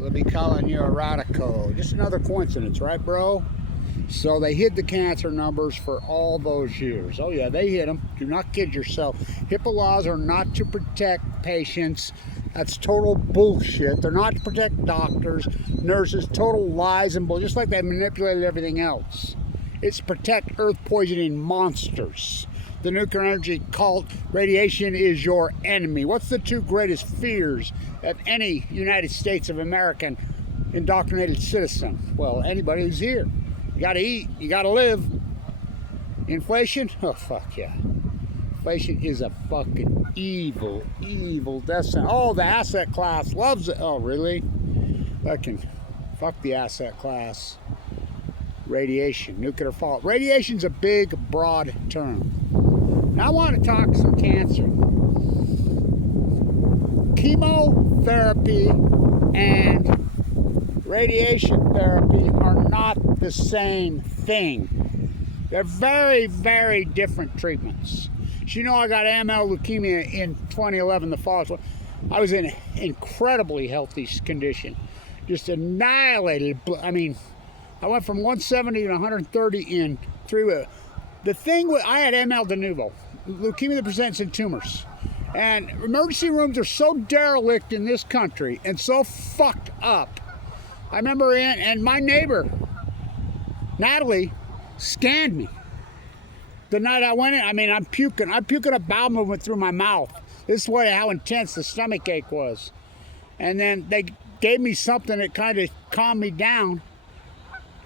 They'll be calling you a radical. Just another coincidence, right, bro? So they hid the cancer numbers for all those years. Oh yeah, they hid them. Do not kid yourself. HIPAA laws are not to protect patients. That's total bullshit. They're not to protect doctors, nurses, total lies and bull. Just like they manipulated everything else. It's to protect earth poisoning monsters. The nuclear energy cult, radiation is your enemy. What's the two greatest fears of any United States of American indoctrinated citizen? Well, anybody who's here. You gotta eat, you gotta live. Inflation? Oh, fuck yeah. Inflation is a fucking evil, evil destiny. Oh, the asset class loves it. Oh, really? Fuck the asset class. Radiation, nuclear fallout. Radiation's a big, broad term. Now I want to talk some cancer. Chemotherapy and radiation therapy are not the same thing. They're very, very different treatments. So, you know, I got AML leukemia in 2011, the fall. I was in incredibly healthy condition. Just annihilated. I mean, I went from 170 to 130 in 3 weeks. The thing with, I had ML de novo, leukemia that presents in tumors. And emergency rooms are so derelict in this country and so fucked up. I remember and my neighbor, Natalie, scanned me. The night I went in, I mean, I'm puking a bowel movement through my mouth. This is how intense the stomach ache was. And then they gave me something that kind of calmed me down.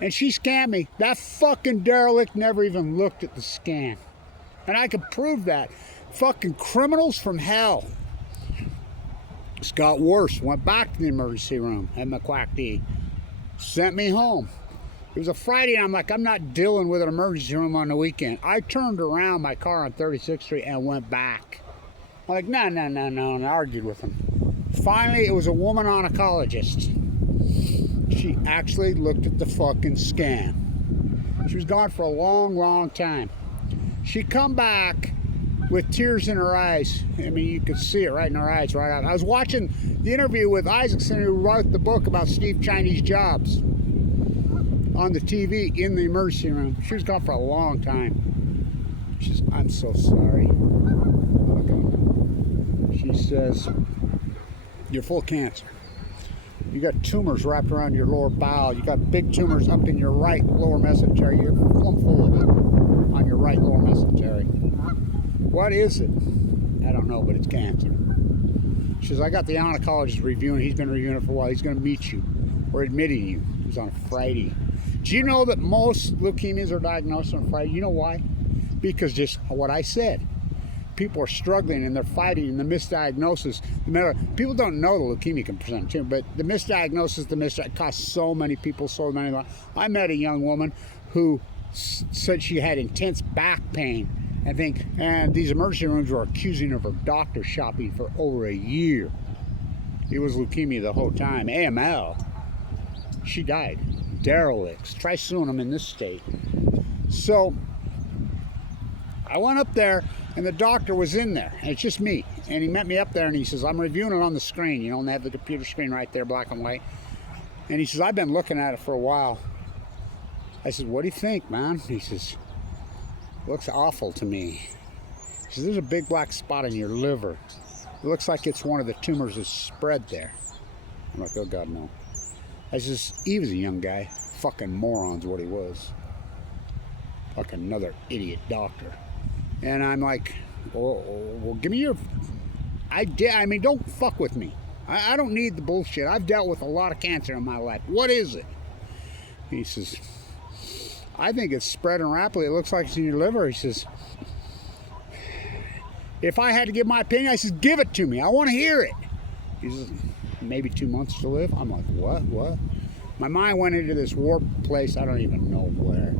And she scanned me. That fucking derelict never even looked at the scan. And I could prove that. Fucking criminals from hell. It's got worse. Went back to the emergency room at McQuack-D. Sent me home. It was a Friday and I'm like, I'm not dealing with an emergency room on the weekend. I turned around my car on 36th Street and went back. I'm like, no, and I argued with him. Finally, it was a woman oncologist. She actually looked at the fucking scan. She was gone for a long, long time. She come back with tears in her eyes. I mean, you could see it right in her eyes, right out. I was watching the interview with Isaacson, who wrote the book about Steve Chinese Jobs, on the TV in the emergency room. She was gone for a long time. She says, I'm so sorry. Okay. She says, you're full of cancer. You got tumors wrapped around your lower bowel. You got big tumors up in your right lower mesentery. You're full of it on your right lower mesentery. What is it? I don't know, but it's cancer. She says, I got the oncologist reviewing. He's been reviewing it for a while. He's going to meet you. We're admitting you. It was on a Friday. Do you know that most leukemias are diagnosed on Friday? You know why? Because just what I said. People are struggling and they're fighting, and the misdiagnosis. People don't know the leukemia can present too, but the misdiagnosis, costs so many people so many lives. I met a young woman who said she had intense back pain. And these emergency rooms were accusing her of doctor shopping for over a year. It was leukemia the whole time. AML. She died. Derelicts. Try suing them in this state. So I went up there and the doctor was in there. And it's just me. And he met me up there and he says, I'm reviewing it on the screen. You know, and they have the computer screen right there, black and white. And he says, I've been looking at it for a while. I said, what do you think, man? He says, looks awful to me. He says, there's a big black spot in your liver. It looks like it's one of the tumors that's spread there. I'm like, oh God, no. I says, he was a young guy. Fucking moron's what he was. Fucking another idiot doctor. And I'm like, well, give me your... I mean, don't fuck with me. I don't need the bullshit. I've dealt with a lot of cancer in my life. What is it? He says, I think it's spreading rapidly. It looks like it's in your liver. He says, if I had to give my opinion, I says, give it to me. I want to hear it. He says, maybe 2 months to live. I'm like, what? My mind went into this warped place. I don't even know where.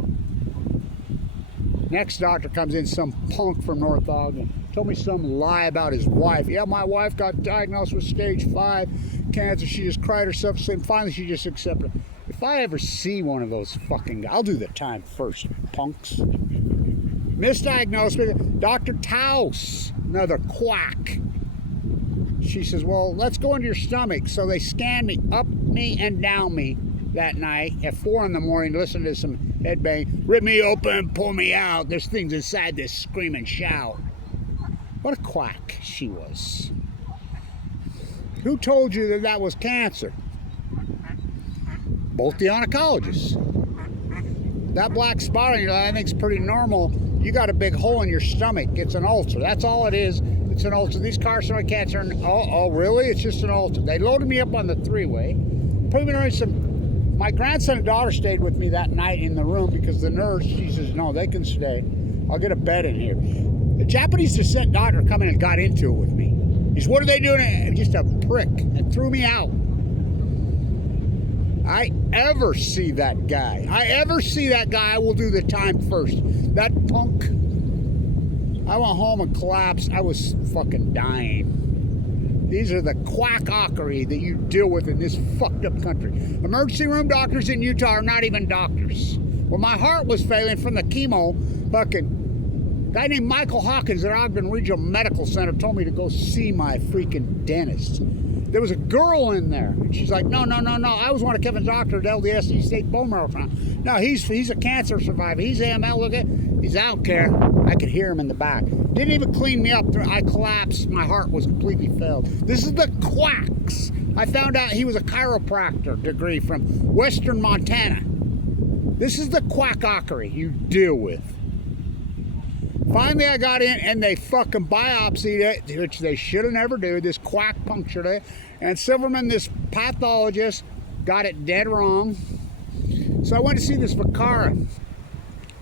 Next doctor comes in, some punk from North Ogden. Told me some lie about his wife. Yeah, my wife got diagnosed with stage 5 cancer. She just cried herself to sleep. And finally, she just accepted it. If I ever see one of those fucking guys, I'll do the time first, punks. Misdiagnosed. Dr. Taus, another quack. she says, well, let's go into your stomach. So they scanned me, up me and down me that night at 4 in the morning, listen to some headbang. Rip me open, pull me out. There's things inside this scream and shout. What a quack she was. Who told you that that was cancer? Both the oncologists. That black spot on your leg, I think, is pretty normal. You got a big hole in your stomach. It's an ulcer. That's all it is. It's an ulcer. These carcinoid cancer. Oh, really? It's just an ulcer. They loaded me up on the 3-way. Put me in some. My grandson and daughter stayed with me that night in the room because the nurse, she says, no, they can stay. I'll get a bed in here. The Japanese descent doctor come in and got into it with me. He says, what are they doing? Just a prick. And threw me out. I ever see that guy, I will do the time first. That punk, I went home and collapsed. I was fucking dying. These are the quackery that you deal with in this fucked up country. Emergency room doctors in Utah are not even doctors. When my heart was failing from the chemo, fucking guy named Michael Hawkins at Ogden Regional Medical Center told me to go see my freaking dentist. There was a girl in there, and she's like, no. I was one of Kevin's doctors at LDS State Bone Marrow Transplant. No, he's a cancer survivor. He's AML. Look at, he's out there. I could hear him in the back. Didn't even clean me up. I collapsed. My heart was completely failed. This is the quacks. I found out he was a chiropractor degree from Western Montana. This is the quackery you deal with. Finally, I got in, and they fucking biopsied it, which they should have never do. This quack punctured it. And Silverman, this pathologist, got it dead wrong. So I went to see this Vakara.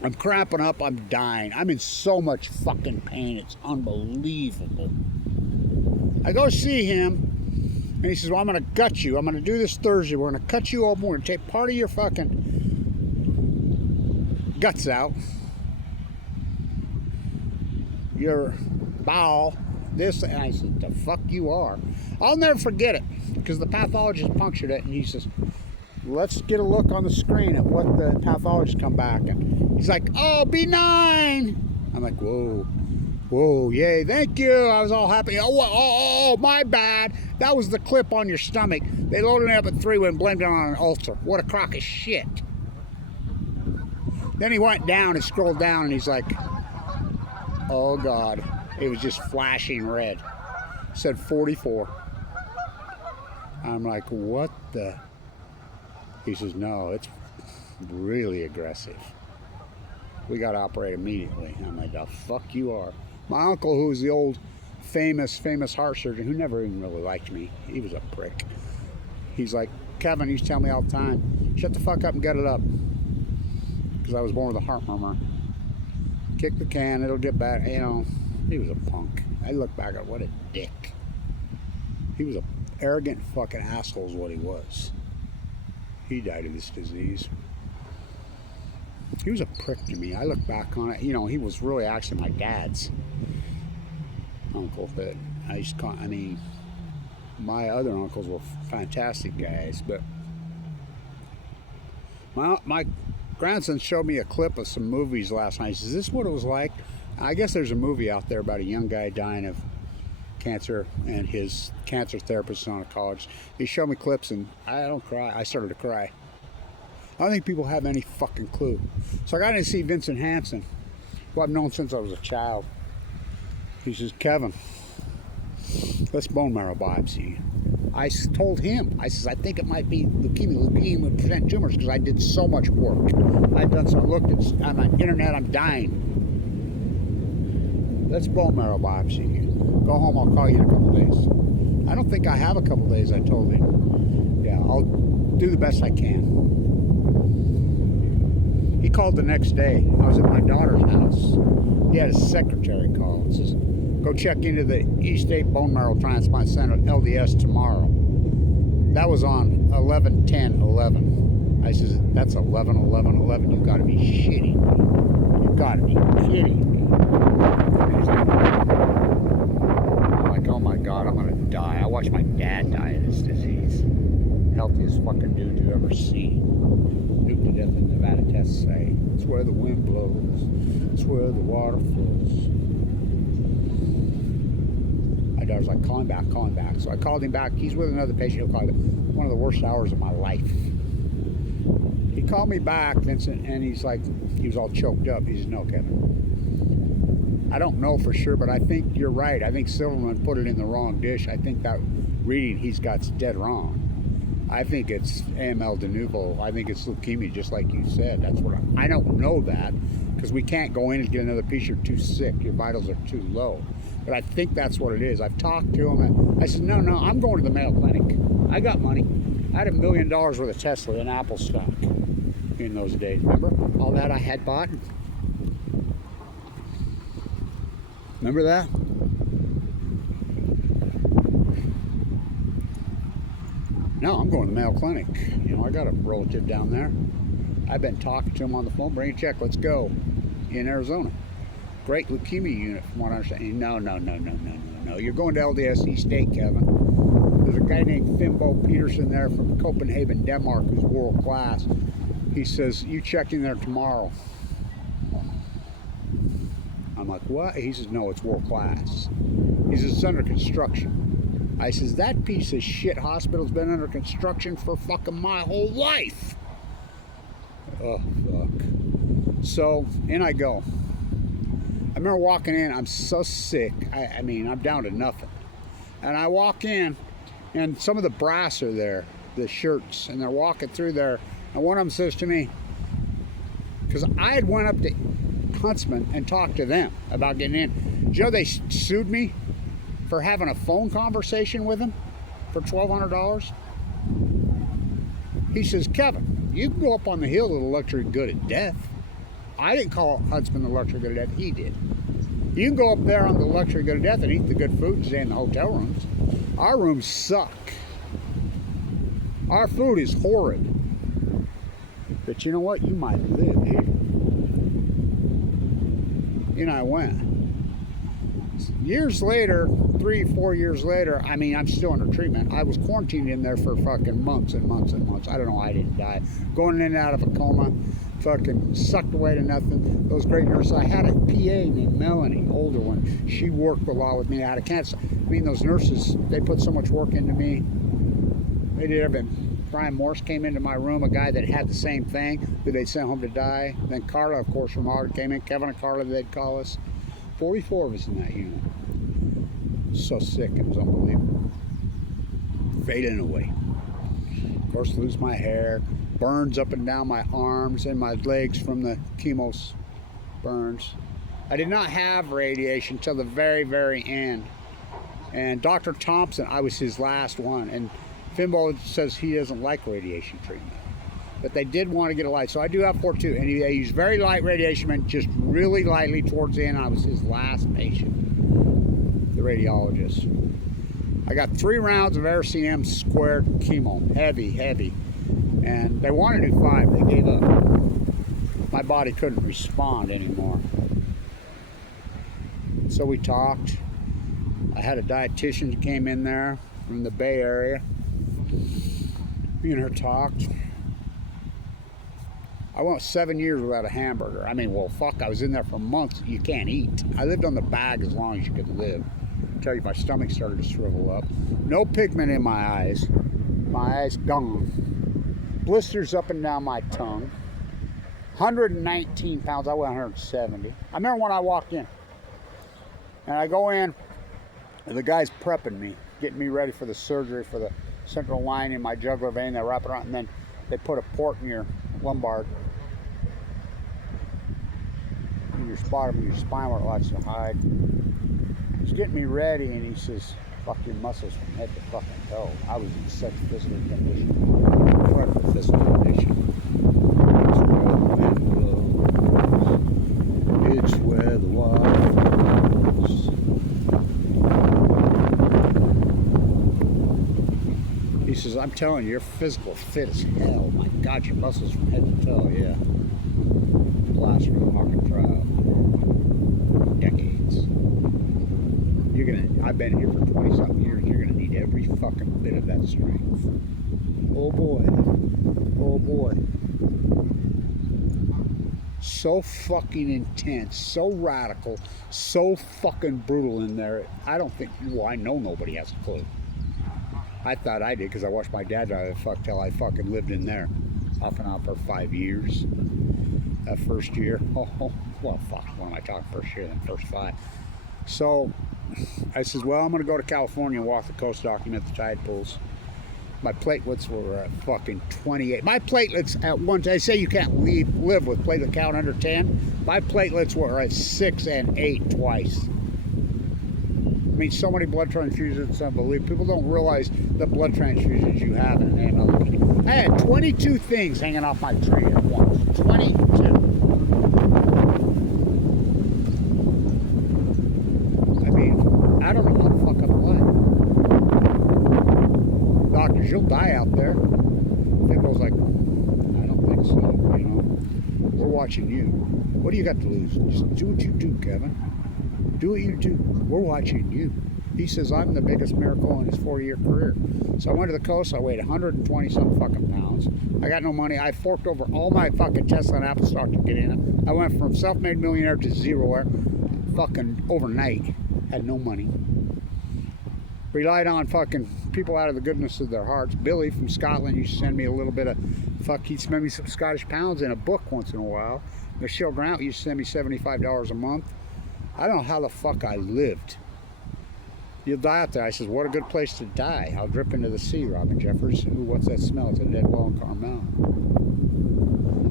I'm cramping up. I'm dying. I'm in so much fucking pain. It's unbelievable. I go see him, and he says, well, I'm going to gut you. I'm going to do this Thursday. We're going to cut you open. We're going to take part of your fucking guts out. Your bowel, this, and I said, the fuck you are. I'll never forget it, because the pathologist punctured it, and he says, let's get a look on the screen at what the pathologist come back, and he's like, oh, benign. I'm like, whoa, yay, thank you. I was all happy. Oh, my bad. That was the clip on your stomach. They loaded it up at 3 and blamed it on an ulcer. What a crock of shit. Then he went down and scrolled down, and he's like, oh God, it was just flashing red. It said 44. I'm like, what the? He says, no, it's really aggressive. We got to operate immediately. I'm like, the fuck you are. My uncle, who was the old famous heart surgeon, who never even really liked me, he was a prick. He's like, Kevin, he used to tell me all the time, shut the fuck up and get it up. Because I was born with a heart murmur. Kick the can, it'll get back. You know, he was a punk. I look back at what a dick. He was a arrogant fucking asshole is what he was. He died of this disease. He was a prick to me. I look back on it, you know, he was really actually my dad's uncle that I used to call, I mean, my other uncles were fantastic guys, but my grandson showed me a clip of some movies last night. He says, is this what it was like? I guess there's a movie out there about a young guy dying of cancer and his cancer therapist on a college. He showed me clips and I don't cry. I started to cry. I don't think people have any fucking clue. So I got in to see Vincent Hansen, who I've known since I was a child. He says, Kevin, let's bone marrow biopsy. I told him, I says, I think it might be leukemia. Leukemia would present tumors because I did so much work. I've done so, I looked on the internet, I'm dying. Let's bone marrow biopsy you. Go home, I'll call you in a couple days. I don't think I have a couple days, I told him. Yeah, I'll do the best I can. He called the next day. I was at my daughter's house. He had his secretary call and says, go check into the East State Bone Marrow Transplant Center at LDS tomorrow. That was on 11/10/11. I says, that's 11/11/11. You've got to be shitting me. You've got to be kidding me. I'm like, oh my God, I'm going to die. I watched my dad die of this disease. Healthiest fucking dude you ever see. Nuked to death in Nevada test site. It's where the wind blows. It's where the water flows. I daughter's like, call him back, call him back. So I called him back. He's with another patient. He'll call him. One of the worst hours of my life. He called me back, Vincent, and he's like, he was all choked up. He says, no, Kevin. I don't know for sure, but I think you're right. I think Silverman put it in the wrong dish. I think that reading he's got's dead wrong. I think it's AML de novo. I think it's leukemia, just like you said. That's what I don't know that, because we can't go in and get another piece. You're too sick. Your vitals are too low. But I think that's what it is. I've talked to him. And I said, no, I'm going to the Mayo Clinic. I got money. I had $1 million worth of Tesla and Apple stock in those days. Remember all that I had bought? Remember that? No, I'm going to the Mayo Clinic. You know, I got a relative down there. I've been talking to him on the phone. Bring a check. Let's go. In Arizona. Great leukemia unit, from what I understand. No. You're going to LDSE State, Kevin. There's a guy named Fimbo Peterson there from Copenhagen, Denmark, who's world class. He says, you check in there tomorrow. I'm like, what? He says, no, it's world class. He says, it's under construction. I says, that piece of shit hospital's been under construction for fucking my whole life. Oh, fuck. So, in I go. I remember walking in, I'm so sick. I mean, I'm down to nothing. And I walk in, and some of the brass are there, the shirts, and they're walking through there. And one of them says to me, because I had went up to Huntsman and talked to them about getting in. You know, they sued me for having a phone conversation with him for $1,200. He says, Kevin, you can go up on the hill to the luxury good at death. I didn't call Huntsman the luxury good at death. He did. You can go up there on the luxury good at death and eat the good food and stay in the hotel rooms. Our rooms suck. Our food is horrid. But you know what? You might live here. And I went. Years later, 3-4 years later, I mean, I'm still under treatment. I was quarantined in there for fucking months and months and months. I don't know why I didn't die. Going in and out of a coma, fucking sucked away to nothing. Those great nurses. I had a PA named Melanie, older one. She worked a lot with me. I had a cancer. I mean, those nurses, they put so much work into me. They did everything. Brian Morse came into my room, a guy that had the same thing, that they'd sent home to die. Then Carla, of course, from Ard came in. Kevin and Carla, they'd call us. 44 of us in that unit. So sick, it was unbelievable. Fading away. Of course, lose my hair. Burns up and down my arms and my legs from the chemo burns. I did not have radiation until the very, very end. And Dr. Thompson, I was his last one. And Fimbo says he doesn't like radiation treatment. But they did want to get a light. So I do have 42. And they used very light radiation, just really lightly towards the end. I was his last patient, the radiologist. I got 3 rounds of RCM squared chemo, heavy. And they wanted to do 5, they gave up. My body couldn't respond anymore. So we talked. I had a dietitian that came in there from the Bay Area. Me and her talked. I went 7 years without a hamburger. I mean, well, fuck, I was in there for months. You can't eat. I lived on the bag as long as you could live. I tell you, my stomach started to shrivel up. No pigment in my eyes. My eyes gone. Blisters up and down my tongue. 119 pounds. I weigh 170. I remember when I walked in. And I go in, and the guy's prepping me, getting me ready for the surgery for the central line in my jugular vein. They wrap it around, and then they put a port in your lumbar, in your spot, in your spine where it likes to hide. He's getting me ready, and he says, fuck your muscles from head to fucking toe. I was in such physical condition. Incredible physical condition. It's where the water flows. He says, I'm telling you, you're physical fit as hell. My God, your muscles from head to toe, yeah. Blast from the market trial. Decades. I've been here for 20-something years. You're gonna need every fucking bit of that strength. Oh boy. Oh boy. so fucking intense, so radical, so fucking brutal in there. I don't think, well, I know nobody has a clue. I thought I did because I watched my dad die till I fucking lived in there off and on for 5 years. That first year, well, fuck, what am I talking, first year, then first 5. So I says, well, I'm going to go to California and walk the coast, document the tide pools. My platelets were at fucking 28. My platelets at one, they say you can't live with platelet count under 10. My platelets were at 6 and 8 twice. I mean, so many blood transfusions, it's unbelievable. People don't realize the blood transfusions you have in an AML. I had 22 things hanging off my tree at once. 22. I mean, I don't know how the fuck I'm alive. Doctors, you'll die out there. People's like, I don't think so, you know. We're watching you. What do you got to lose? Just do what you do, Kevin. Do what you do. We're watching you. He says, I'm the biggest miracle in his 4-year career. So I went to the coast. I weighed 120 some fucking pounds. I got no money. I forked over all my fucking Tesla and Apple stock to get in it. I went from self-made millionaire to zeroer fucking overnight. Had no money. Relied on fucking people out of the goodness of their hearts. Billy from Scotland used to send me a little bit of he'd send me some Scottish pounds in a book once in a while. Michelle Grant used to send me $75 a month. I don't know how the fuck I lived. You'll die out there. I says, what a good place to die. I'll drip into the sea, Robin Jeffers. Ooh, what's that smell? It's a dead well in Carmel.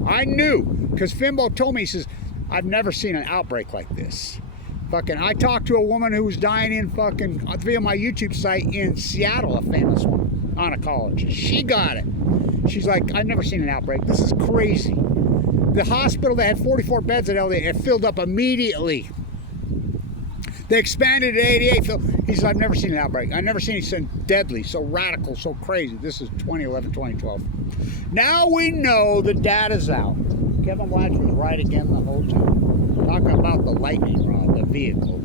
I knew, because Fimbo told me, he says, I've never seen an outbreak like this. Fucking, I talked to a woman who was dying in fucking, via my YouTube site in Seattle, a famous one, oncologist. She got it. She's like, I've never seen an outbreak. This is crazy. The hospital that had 44 beds at LA, it filled up immediately. They expanded at 88. He said, I've never seen an outbreak. I've never seen anything deadly, so radical, so crazy. This is 2011, 2012. Now we know the data's out. Kevin Blanchard was right again the whole time. Talking about the lightning rod, the vehicle.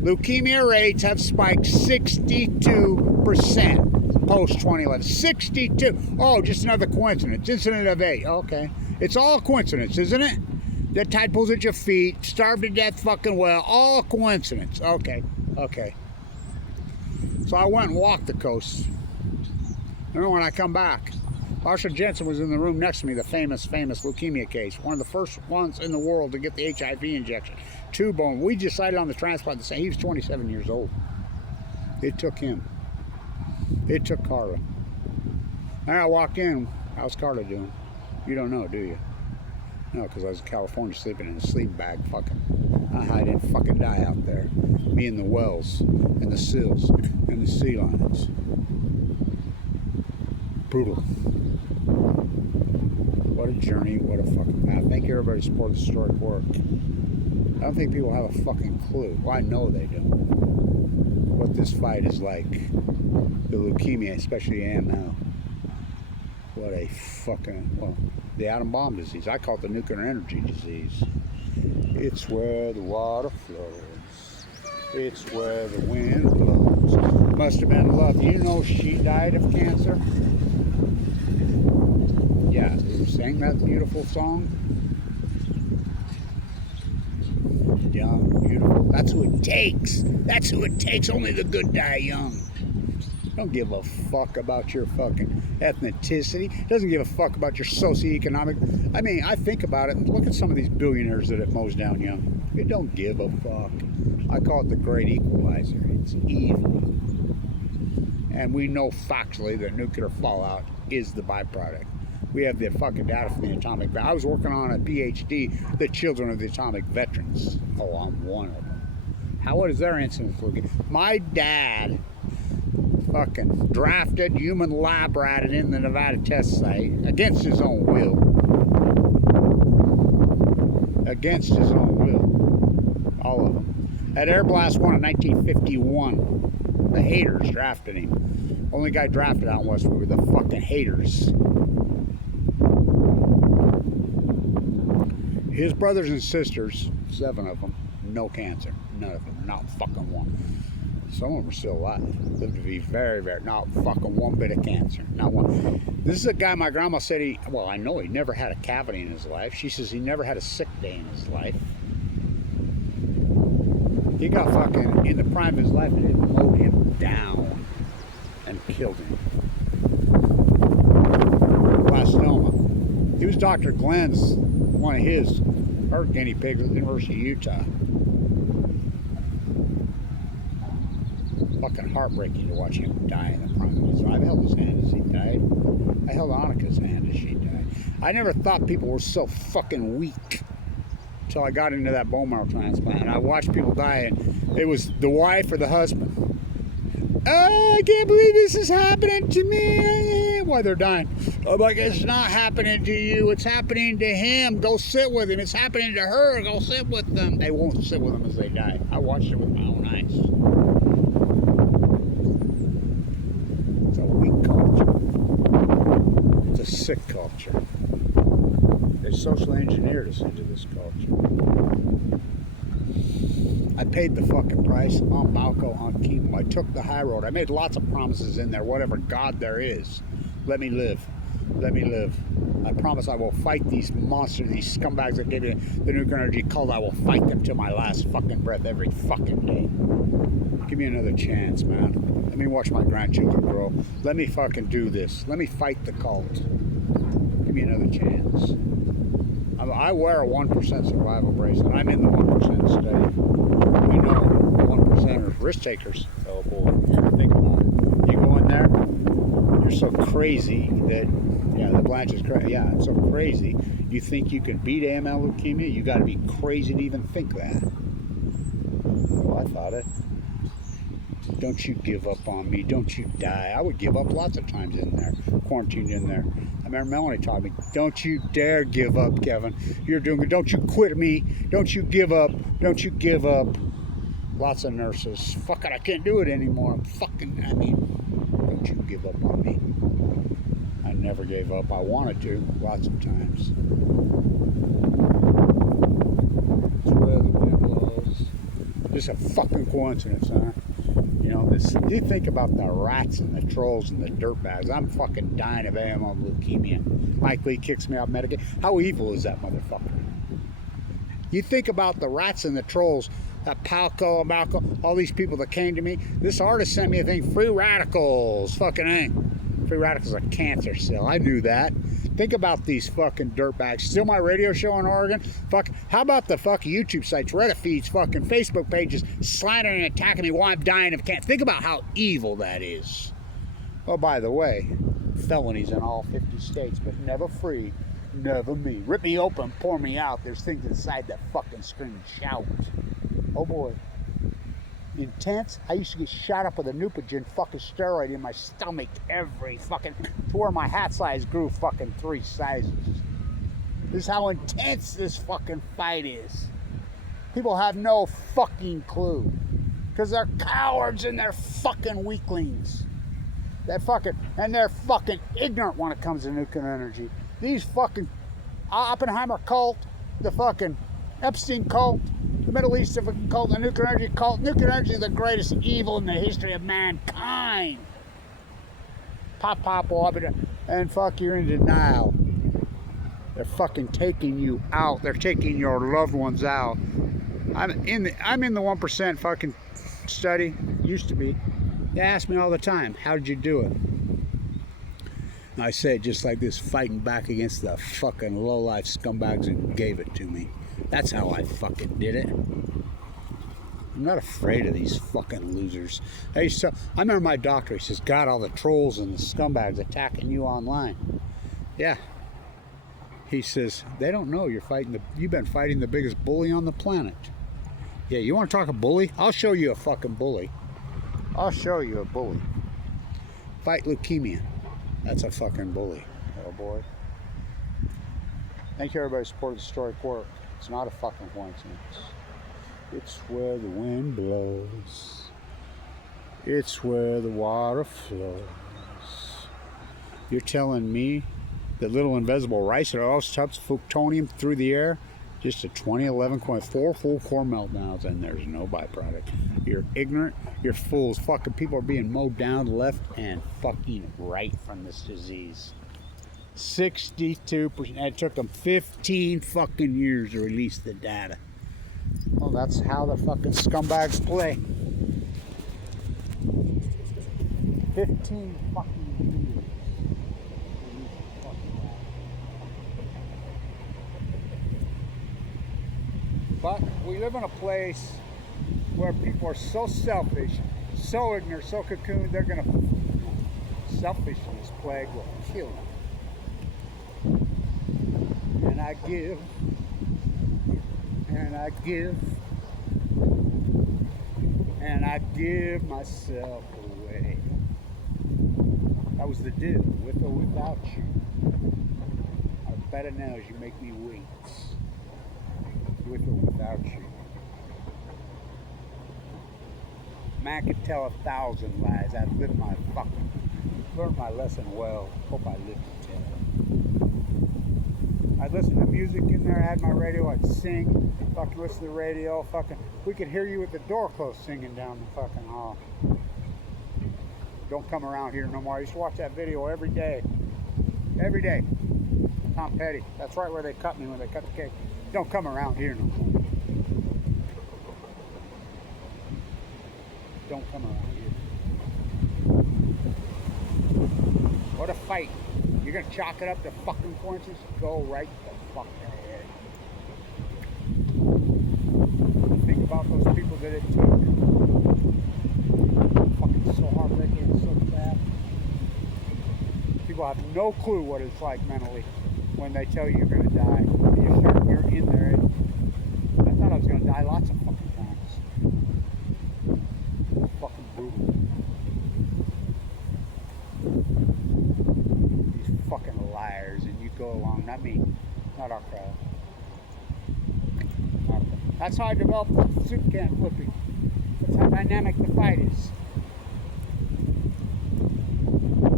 Leukemia rates have spiked 62% post-2011. 62. Oh, just another coincidence. Incident of 8. Okay. It's all coincidence, isn't it? The tide pools at your feet, starved to death fucking well, all coincidence. Okay, okay. So I went and walked the coast. And then when I come back, Marshall Jensen was in the room next to me, the famous leukemia case. One of the first ones in the world to get the HIV injection. 2 bone. We decided on the transplant the same. He was 27 years old. It took him. It took Carla. And I walk in, how's Carla doing? You don't know, do you? No, because I was in California sleeping in a sleeping bag, fucking. I didn't fucking die out there. Me and the wells, and the sills, and the sea lions. Brutal. What a journey, what a fucking path. Thank you everybody who supported the historic work. I don't think people have a fucking clue. Well, I know they don't. What this fight is like. The leukemia, especially AML. What a fucking, well, the atom bomb disease. I call it the nuclear energy disease. It's where the water flows. It's where the wind blows. Must have been love. You know she died of cancer? Yeah, who sang that beautiful song? Young, beautiful. That's who it takes. That's who it takes. Only the good die young. Don't give a fuck about your fucking ethnicity. Doesn't give a fuck about your socioeconomic. I mean, I think about it and look at some of these billionaires that it mows down young. It don't give a fuck. I call it the great equalizer. It's evil. And we know factually that nuclear fallout is the byproduct. We have the fucking data from the atomic. I was working on a PhD, the children of the atomic veterans. Oh, I'm one of them. What is their incidence looking? My dad fucking drafted, human lab ratted in the Nevada test site against his own will. Against his own will. All of them. At Air Blast 1 in 1951, the haters drafted him. Only guy drafted out west were the fucking haters. His brothers and sisters, 7 of them, no cancer. None of them. Not fucking one. Some of them are still alive. Live to be very, very, not fucking one bit of cancer. Not one. This is a guy my grandma said well, I know he never had a cavity in his life. She says he never had a sick day in his life. He got fucking, in the prime of his life, and they mowed him down and killed him. Blasphema. He was Dr. Glenn's, one of her guinea pigs at the University of Utah. Fucking heartbreaking to watch him die in the prime of his life. I held his hand as he died. I held Annika's hand as she died. I never thought people were so fucking weak until I got into that bone marrow transplant. I watched people die, and it was the wife or the husband. Oh, I can't believe this is happening to me. Why they're dying? I'm like, it's not happening to you. It's happening to him. Go sit with him. It's happening to her. Go sit with them. They won't sit with them as they die. I watched it with my own eyes. It's a weak culture. It's a sick culture. They socially engineered us into this culture. I paid the fucking price on Balco, on chemo. I took the high road. I made lots of promises in there. Whatever God there is, let me live. Let me live. I promise I will fight these monsters, these scumbags that gave me the nuclear energy cult. I will fight them till my last fucking breath every fucking day. Give me another chance, man. Let me watch my grandchildren grow. Let me fucking do this. Let me fight the cult. Give me another chance. I wear a 1% survival bracelet. I'm in the 1% study. We know 1%ers, risk takers. Oh boy, think about it. You go in there, you're so crazy that, yeah, the Blanche is crazy. Yeah, it's so crazy. You think you can beat AML leukemia? You got to be crazy to even think that. Well, I thought it. Don't you give up on me. Don't you die. I would give up lots of times in there, quarantined in there. I remember Melanie taught me, don't you dare give up, Kevin. You're doing good. Don't you quit me. Don't you give up. Don't you give up. Lots of nurses. Fuck it, I can't do it anymore. Don't you give up on me. I never gave up. I wanted to, lots of times. It's where the wind blows. Just a fucking coincidence, huh? You know, you think about the rats and the trolls and the dirtbags. I'm fucking dying of AML leukemia. Mike Lee kicks me out medicated. How evil is that motherfucker? You think about the rats and the trolls, that Palco, Malco, all these people that came to me. This artist sent me a thing, free radicals, fucking A. Free radicals are cancer still. I knew that. Think about these fucking dirtbags. Still my radio show in Oregon? Fuck. How about the fucking YouTube sites, Reddit feeds, fucking Facebook pages, slandering and attacking me while I'm dying of cancer? Think about how evil that is. Oh, by the way, felonies in all 50 states, but never free. Never me. Rip me open, pour me out. There's things inside that fucking scream shout. Oh boy. Intense. I used to get shot up with a Neupogen fucking steroid in my stomach every fucking, to where my hat size grew fucking 3 sizes. This is how intense this fucking fight is. People have no fucking clue. Because they're cowards and they're fucking weaklings. They're fucking ignorant when it comes to nuclear energy. These fucking Oppenheimer cult, the fucking Epstein cult, the Middle East cult, the nuclear energy cult. Nuclear energy is the greatest evil in the history of mankind. Pop, and fuck, you're in denial. They're fucking taking you out. They're taking your loved ones out. I'm in the 1% fucking study. Used to be. They ask me all the time, how did you do it? And I say it just like this, fighting back against the fucking low-life scumbags who gave it to me. That's how I fucking did it. I'm not afraid of these fucking losers. I remember my doctor, he says, God, all the trolls and the scumbags attacking you online. Yeah. He says, they don't know you've been fighting the biggest bully on the planet. Yeah, you want to talk a bully? I'll show you a fucking bully. I'll show you a bully. Fight leukemia. That's a fucking bully. Oh boy. Thank you everybody for supporting the historic work. It's not a fucking coincidence. It's where the wind blows. It's where the water flows. You're telling me that little invisible rice that always tups plutonium through the air Just a 2011 coin, 4 full core meltdowns, and there's no byproduct. You're ignorant, you're fools. Fucking people are being mowed down left and fucking right from this disease. 62%. It took them 15 fucking years to release the data. Well, that's how the fucking scumbags play. 15 fucking years. But we live in a place where people are so selfish, so ignorant, so cocooned, they're gonna, selfishness plague will kill you. And I give, and I give, and I give myself away. That was the deal, with or without you. I better now as you make me wait. With or without you. Man could tell 1,000 lies. I've lived my fucking, learned my lesson well. Hope I live to tell. I'd listen to music in there, I had my radio, I'd sing, fucking listen to the radio, fucking, we could hear you with the door closed singing down the fucking hall. Don't come around here no more. I used to watch that video every day. Every day. Tom Petty. That's right where they cut me when they cut the cake. Don't come around here no more. Don't come around here. What a fight. You're going to chalk it up to fucking coincidences? Go right the fuck ahead. Think about those people that it took. Fucking so heartbreaking and so sad. People have no clue what it's like mentally when they tell you you're going to die. You're in there. I thought I was going to die lots of fucking times. Fucking brutal. These fucking liars, and you go along. Not me. Not our crowd. That's how I developed the soup can flipping. That's how dynamic the fight is.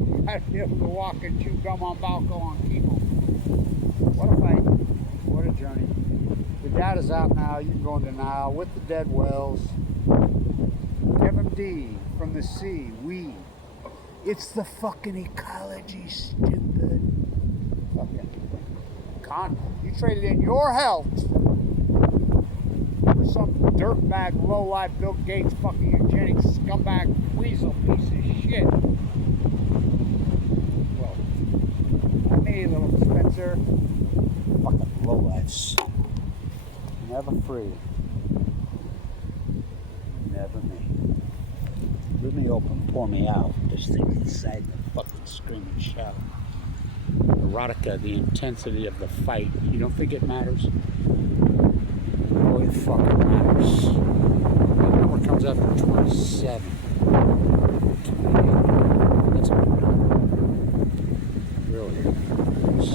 You gotta be able to walk and chew gum on Balco on chemo. What a fight. What a journey. The data's out now. You can go in denial with the dead wells. Kevin D. from the sea. We. It's the fucking ecology, stupid. Fucking con. You traded in your health for some dirtbag, low-life Bill Gates fucking eugenics scumbag weasel piece of shit. Well, not me, little Spencer. Fucking lowlifes. Never free. Never me. Let me open, pour me out. There's things inside the fucking scream and shout. Erotica, the intensity of the fight. You don't think it matters? Oh, it fucking matters. That number comes after 27. 28. That's a good number. Really. It's